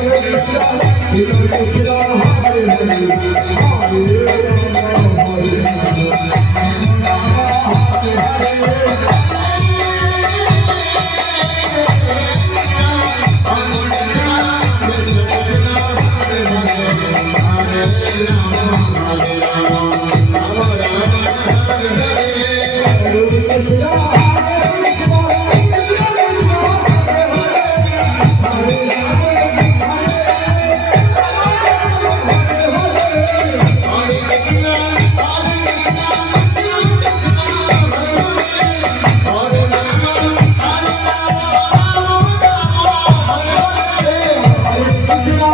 Hare